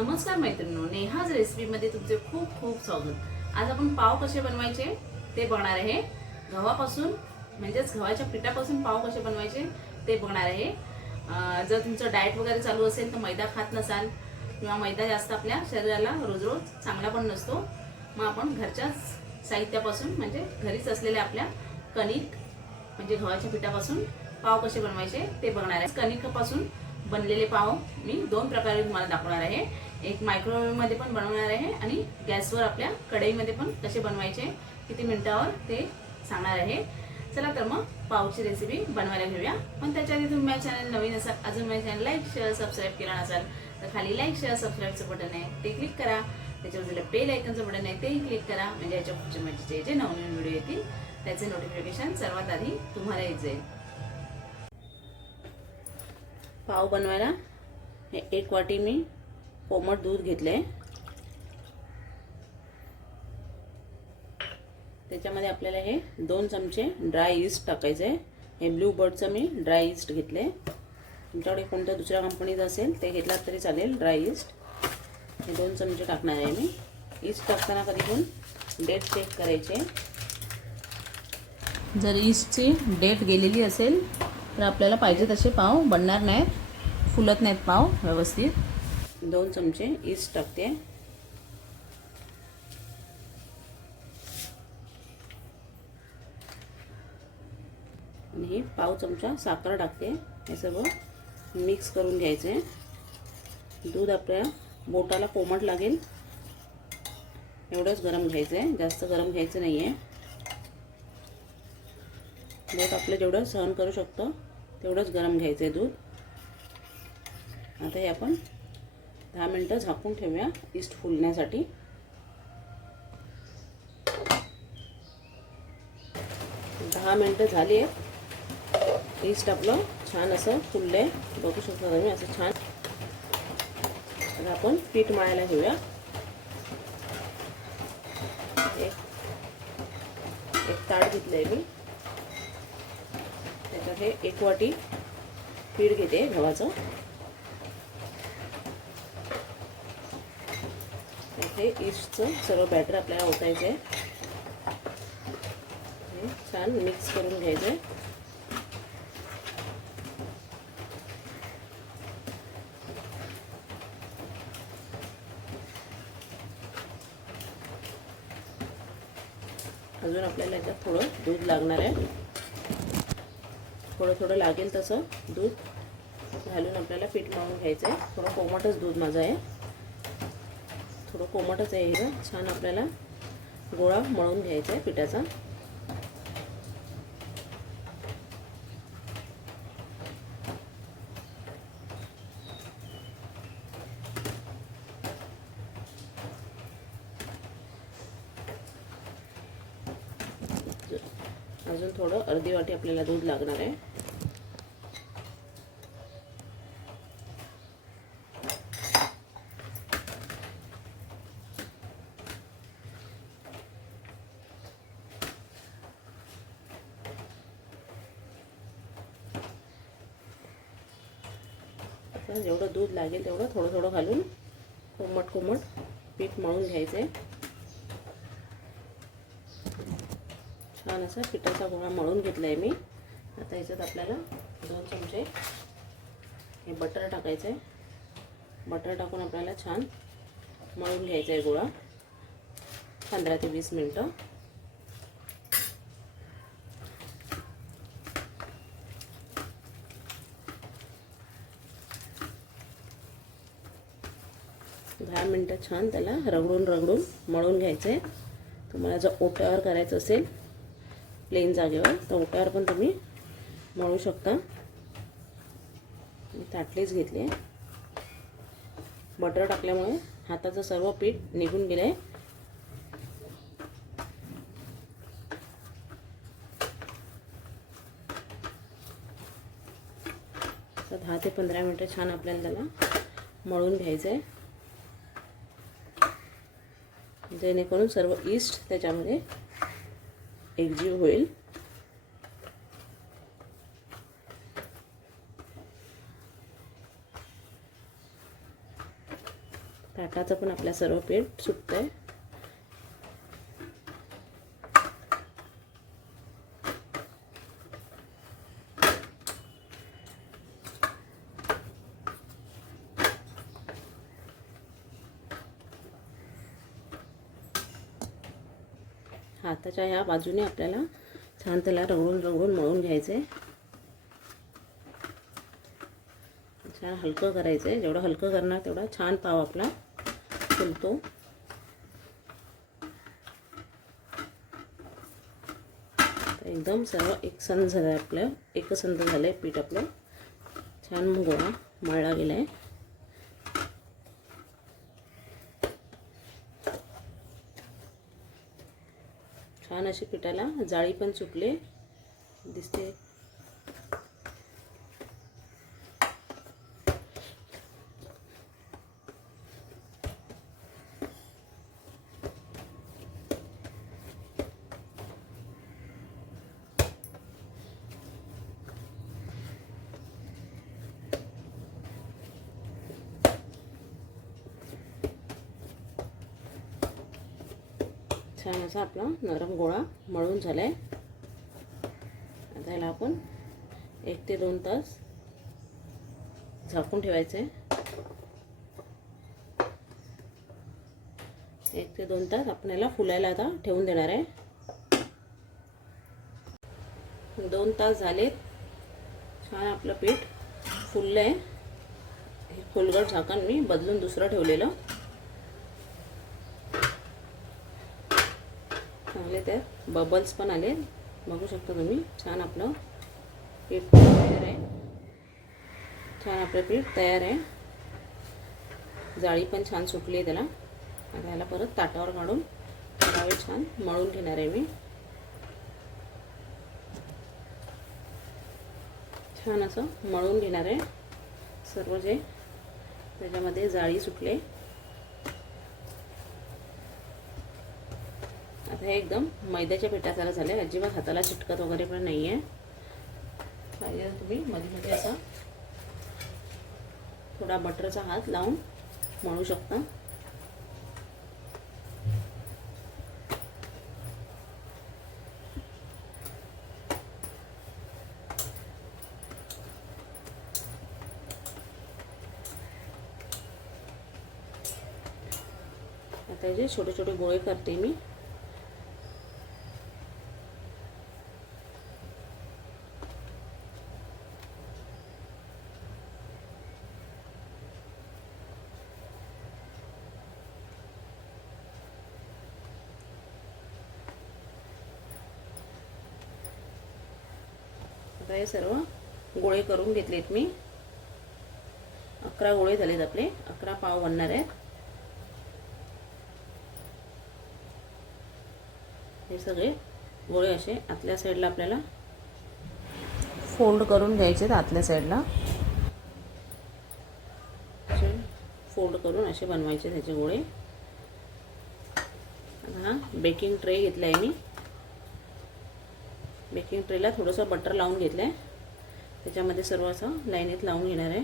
नमस्कार मैत्रिणींनो नेहाज रेसिपीमध्ये तुमचे खूप खूप स्वागत. आज आपण पाव कसे बनवायचे ते बघणार आहे. गव्हापासून म्हणजेच गव्हाच्या पिठापासून पाव कसे बनवायचे ते बघणार आहे. जर तुमचं डाएट वगैरे चालू असेल तर मैदा खात नसाल किंवा मैदा जास्त आपल्या शरीराला रोज रोज चांगला पण नसतो मग आपण घरच्याच साहित्यापासून म्हणजे घरीच असलेल्या आपल्या कणिक म्हणजे गव्हाच्या पिठापासून पाव कसे बनवायचे ते बघणार आहे. कणिकापासून बनलेले पाव मी दोन प्रकारे तुम्हाला दाखवणार आहे. एक मायक्रोवेव्हमध्ये पण बनवणार आहे आणि गॅसवर आपल्या कढईमध्ये पण कसे बनवायचे किती मिनिटावर ते सांगणार आहे. चला तर मग पावची रेसिपी बनवायला घेऊया. पण त्याच्या आधी तुम्ही माझ्या चॅनल नवीन असाल अजून माझ्या चॅनल लाईक शेअर सबस्क्राईब केला नसाल तर खाली लाईक शेअर सबस्क्राईबचं बटन आहे ते क्लिक करा. त्याच्यावर दिलं बेल आयकनचं बटन आहे तेही क्लिक करा. म्हणजे याच्या पुढच्या माझे जे नवनवीन व्हिडिओ येतील त्याचे नोटिफिकेशन सर्वात आधी तुम्हाला येत जाईल. पाव बनवायला एक वाटी मी कोमट दूध घेतले त्याच्यामध्ये आपल्याला हे दोन चमचे ड्राय इस्ट टाकायचे आहे हे ब्लू बर्डचं मी ड्राय इस्ट घेतले तुमच्याकडे कोणत्या दुसऱ्या कंपनीचं असेल ते घेतलात तरी चालेल ड्राय इस्ट हे दोन चमचे टाकणार आहे मी. इस्ट टाकताना कधी पण डेट चेक करायचे. जर ईस्टची डेट गेलेली असेल तर आपल्याला पाहिजे तसे पाव बनणार नाहीत. फुलत नाहीत पाव व्यवस्थित. दोन चमचे ईस्ट टाकते. आणि ही पाव चमचा साखर टाकते. हे सर्व मिक्स करून घ्यायचे. दूध आपल्या बोटाला कोमट लागेल. एवढंच गरम घ्यायचं आहे. जास्त गरम घ्यायचं नाही आहे बोट आपलं जेवढं सहन करू शकतो तेवढंच गरम घ्यायचं आहे दूध. आता हे आपण दहा मिनटं झाकून ठेवूया इस्ट फुलण्यासाठी. दहा मिनटं झाली आहेत. इस्ट आपलं छान असं फुललं आहे बघू शकता तुम्ही असं छान. आता आपण पीठ मळायला घेऊया. एक एक ताट घेतलं आहे मी. त्याच्यात हे एक वाटी पीठ घेते गव्हाचं. हे ईस्टचं. सर्व बॅटर आपल्याला ओतायचं आहे. हे छान मिक्स करून घ्यायचं आहे अजून आपल्याला याच्यात थोडं दूध लागणार आहे. थोडं थोडं लागेल तसं दूध. घालून आपल्याला पीठ मळून घ्यायचं आहे थोडं कोमटच दूध माझं आहे. थोडं कोमटच आहे हे छान आपल्याला गोळा मळून घ्यायचा आहे पिठाचा. अजून थोडं अर्धी वाटी आपल्याला दूध लागणार आहे. आता जेवढं दूध लागेल तेवढं थोडं थोडं घालून कोमट कोमट पीठ मळून घ्यायचं आहे छान असा पिठाचा गोळा मळून घेतला आहे मी. आता याच्यात आपल्याला दोन चमचे हे बटर टाकायचं आहे बटर टाकून आपल्याला छान मळून घ्यायचा आहे गोळा. पंधरा ते वीस मिनटं दहा मिनटं छान त्याला रगडून रगडून मळून घ्यायचं आहे तुम्हाला जर ओट्यावर करायचं असेल प्लेन जागेवर तर ओट्यावर पण तुम्ही मळू शकता. मी ताटलीच घेतली आहे. बटर टाकल्यामुळे हाताचं सर्व पीठ निघून गेलं आहे तर दहा ते पंधरा मिनटं छान आपल्याला त्याला मळून घ्यायचं आहे जेणेकरून सर्व ईस्ट त्याच्यामध्ये एकजीव होईल. ताटाचं पण आपल्या सर्व पीठ सुटतं आहे हाताच्या ह्या बाजूने आपल्याला छान त्याला रगडून रगडून मळून घ्यायचं. आहे छान हलकं करायचं आहे जेवढं हलकं करणार तेवढा छान पाव आपला फुलतो. एकदम सर्व एकसंध झालं आहे आपलं. एकसंध झालं आहे पीठ आपलं. छान गोळा मळला गेला आहे छान अशी पिठाला जाळी पण सुटले दिसते. छान असा आपला नरम गोळा मळून झाला आहे आता याला आपण एक ते दोन तास झाकून ठेवायचं आहे एक ते दोन तास आपण याला फुलायला आता ठेवून देणार आहे. दोन तास झालेत. छान आपलं पीठ फुललं आहे हे फुलगड झाकण मी बदलून दुसरं ठेवलेलं. चांगले त्यात बबल्स पण आले. बघू शकता तुम्ही छान आपलं पीठ तयार आहे. छान आपलं पीठ तयार आहे. जाळी पण छान सुटली आहे त्याला. आता ह्याला परत ताटावर काढून थोडा छान मळून घेणार आहे मी. छान असं मळून घेणार आहे. सर्व जे त्याच्यामध्ये जाळी सुटले. आता हे एकदम मैद्याच्या पिठासारखं झाले. अजिबात हाताला चिटकत वगैरे पण नाही आहे पाहिजे तुम्ही मध्ये मध्ये असा थोडा बटरचा हात लावून मळू शकता. आता याचे छोटे छोटे गोळे करते मी आता हे सर्व गोळे करून घेतलेत मी. अकरा गोळे झालेत आपले. अकरा पाव बनणार आहेत. हे सगळे गोळे असे आतल्या साईडला आपल्याला फोल्ड करून घ्यायचे आहेत आतल्या साईडला. असे फोल्ड करून असे बनवायचे त्याचे गोळे. हा बेकिंग ट्रे घेतला आहे मी. बेकिंग ट्रेला थोडंसं बटर लावून घेतलं आहे त्याच्यामध्ये सर्व असं लाईनीत लावून घेणार आहे.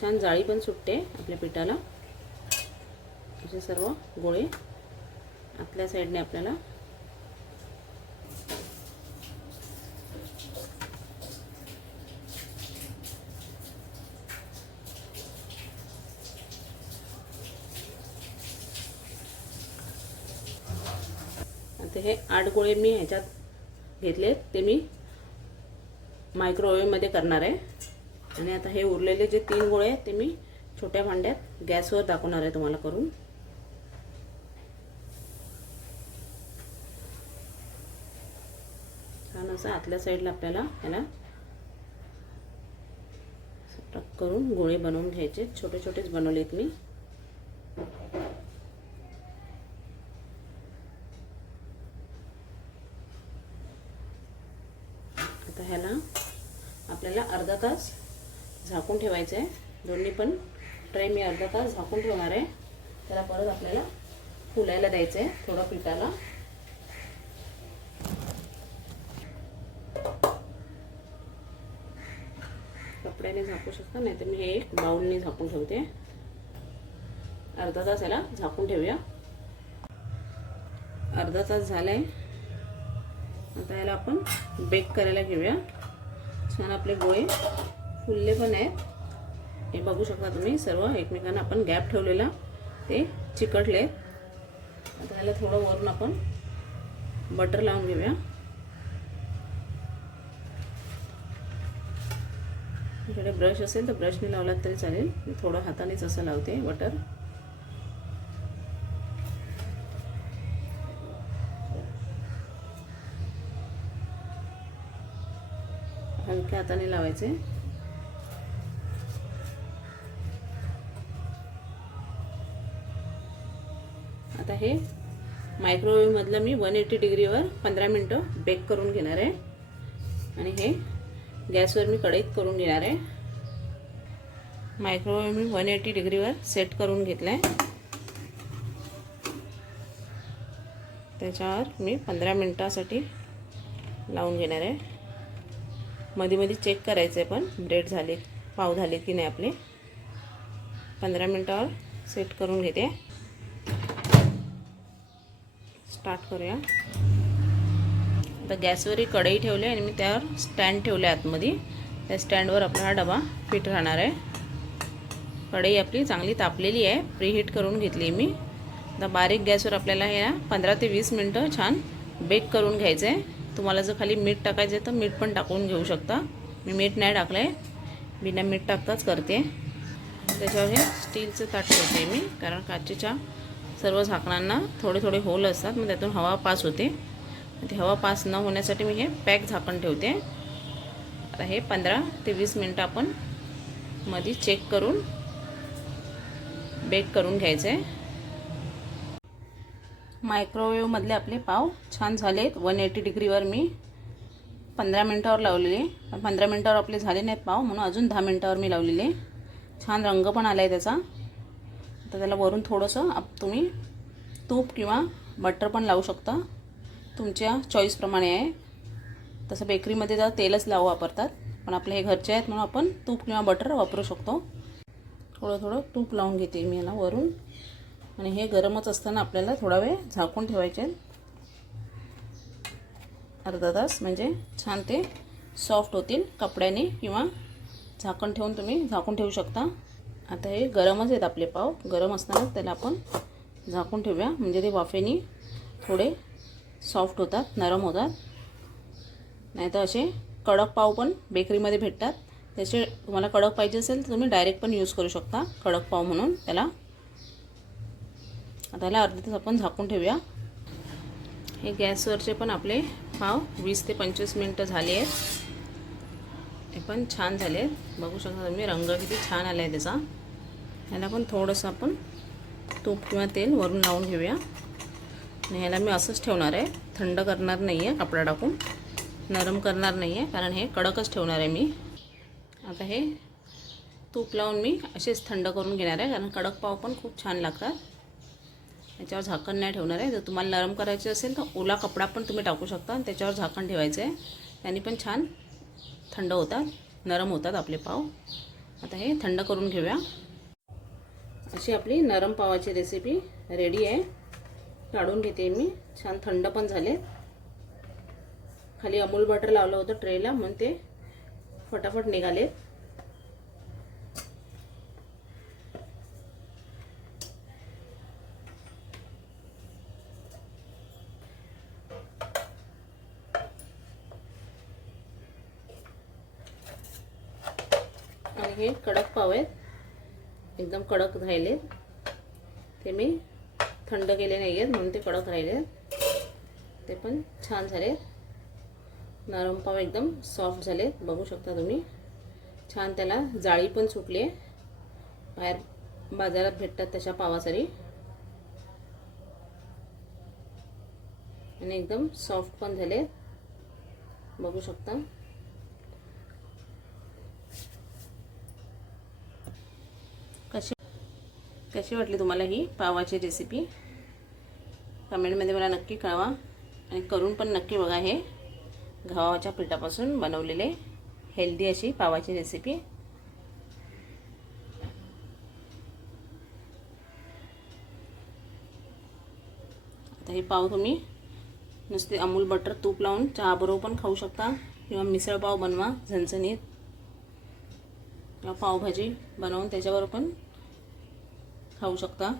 छान जाळी पण सुटते आपल्या पिठाला. असे सर्व गोळे आतल्या साईडने आपल्याला. आता हे आठ गोळे मी ह्याच्यात घेतले ते मी मायक्रोवेव्हमध्ये करणार आहे. आणि आता हे उरलेले जे तीन गोळे ते मी छोट्या भांड्यात गॅसवर दाखवणार आहे तुम्हाला करून. छान असं आतल्या साईडला आपल्याला याला टक करून गोळे बनवून घ्यायचे. छोटे छोटेच बनवलेत मी. आता ह्याला आपल्याला अर्धा तास झाकून ठेवायचं आहे. दोन्ही पण ट्रे मी अर्धा तास झाकून ठेवणार आहे. त्याला परत आपल्याला फुलायला द्यायचं आहे थोडं पिठाला. कपड्याने झाकू शकता नाही तर मी हे एक बाऊलने झाकून ठेवते. अर्धा तास याला झाकून ठेवूया. अर्धा तास झालाय. आता याला आपण बेक करायला घेऊया. छान आपले गोळे. फुलले पण आहेत. हे बघू शकता तुम्ही सर्व एकमेकांना आपण गॅप ठेवलेला. ते चिकटले. आता ह्याला थोडं वरून आपण बटर लावून घेऊया. तुमच्याकडे ब्रश असेल तर ब्रशने लावलात तरी चालेल. मी थोडं हातानेच असं लावते बटर हलक्या हाताने लावायचे. आहे. हे मायक्रोवेव्हमधलं मी वन एटी डिग्रीवर पंधरा मिनटं बेक करून घेणार आहे. आणि हे गॅसवर मी कढईत करून घेणार आहे. मायक्रोवेव्ह मी वन एटी डिग्रीवर सेट करून घेतलं आहे त्याच्यावर मी पंधरा मिनटासाठी लावून घेणार आहे. मध्ये मध्ये चेक करायचं आहे पण ब्रेड झाले पाव झाले की नाही आपले. पंधरा मिनटावर सेट करून घेते. स्टार्ट करूया. आता गॅसवर एक कढई ठेवली आणि मी त्यावर स्टँड ठेवले आतमध्ये. त्या स्टँडवर आपला हा डबा फिट राहणार आहे. कढई आपली चांगली तापलेली आहे. प्रीहीट करून घेतली मी. आता बारीक गॅसवर आपल्याला हे ना पंधरा ते वीस मिनटं छान बेक करून घ्यायचं आहे तुम्हाला जर खाली मीठ टाकायचं आहे तर मीठ पण टाकून घेऊ शकता. मी मीठ नाही टाकलं आहे बिना मीठ टाकताच करते. त्याच्यावर हे स्टीलचं ताट ठेवते मी कारण काचेच्या सर्व झाकणांना थोडे थोडे होल असतात मग त्यातून हवा पास होते. ते हवा पास न होण्यासाठी मी हे पॅक झाकण ठेवते. आता हे पंधरा ते वीस मिनटं आपण मध्ये चेक करून बेक करून घ्यायचं. आहे मायक्रोवेव्हमधले आपले पाव छान झालेत. वन एटी डिग्रीवर मी पंधरा मिनटावर लावलेले. पण पंधरा मिनटावर आपले झाले नाहीत पाव म्हणून अजून दहा मिनटावर मी लावलेले. छान रंग पण आला आहे त्याचा. तर त्याला वरून थोडंसं आप तुम्ही तूप किंवा बटर पण लावू शकता. तुमच्या चॉईसप्रमाणे आहे. तसं बेकरीमध्ये तर तेलच लावू वापरतात. पण आपले हे घरचे आहेत म्हणून आपण तूप किंवा बटर वापरू शकतो. थोडं थोडं तूप लावून घेते मी याला वरून. आणि हे गरमच असताना आपल्याला थोडा वेळ झाकून ठेवायचे अर्धा तास म्हणजे छान ते सॉफ्ट होतील कपड्याने किंवा झाकण ठेवून तुम्ही झाकून ठेवू शकता. आता हे गरमच आहेत आपले पाव. गरम असताना त्याला आपण झाकून ठेवूया. म्हणजे ते वाफेने थोडे सॉफ्ट होतात नरम होतात. नाही तर असे कडक पाव पण बेकरीमध्ये भेटतात. त्याचे तुम्हाला कडक पाहिजे असेल तर तुम्ही डायरेक्ट पण यूज करू शकता कडक पाव म्हणून त्याला. आता त्याला अर्धा तास आपण झाकून ठेवूया. हे गॅसवरचे पण आपले पाव वीस ते पंचवीस मिनटं झाले आहेत. हे पण छान झाले आहेत. बघू शकता तुम्ही रंग किती छान आला आहे त्याचा. ह्याला पण थोडंसं आपण तूप किंवा तेल वरून लावून घेऊया. आणि ह्याला मी असंच ठेवणार आहे. थंड करणार नाही आहे कपडा टाकून. नरम करणार नाही आहे कारण हे कडकच ठेवणार आहे मी. आता हे तूप लावून मी असेच थंड करून घेणार आहे कारण कडक पाव पण खूप छान लागतात. याच्यावर झाकण नाही ठेवणार आहे. जर तुम्हाला नरम करायचे असेल तर ओला कपडा पण तुम्ही टाकू शकता आणि त्याच्यावर झाकण ठेवायचं आहे. त्यांनी पण छान थंड होतात नरम होतात आपले पाव. आता हे थंड करून घेऊया. अशी आपली नरम पावाची रेसिपी रेडी आहे. काढून घेते मी. छान थंड पण झाले. खाली अमूल बटर लावलं होतं ट्रेला म्हणून ते फटाफट निघाले. आणि हे कडक पाव आहेत. एकदम कडक राहिले. ते मी थंड केले नाही आहेत म्हणून ते कडक राहिले. ते पण छान झाले. नरम पाव एकदम सॉफ्ट झाले. बघू शकता तुम्ही. छान त्याला जाळी पण सुटली आहे. बाहेर बाजारात भेटतात तशा पावासारी. आणि एकदम सॉफ्ट पण झाले. बघू शकता. कशी वाटली तुम्हाला ही पावाची रेसिपी कमेंटमध्ये मला नक्की कळवा. आणि करून पण नक्की बघा हे गव्हाच्या पिठापासून बनवलेले हेल्दी अशी पावाची रेसिपी आता हे पाव तुम्ही नुसते अमूल बटर तूप लावून चहाबरोबर पण खाऊ शकता किंवा मिसळपाव बनवा झणझणीत. किंवा पावभाजी बनवून त्याच्यावर पण खाऊ शकता.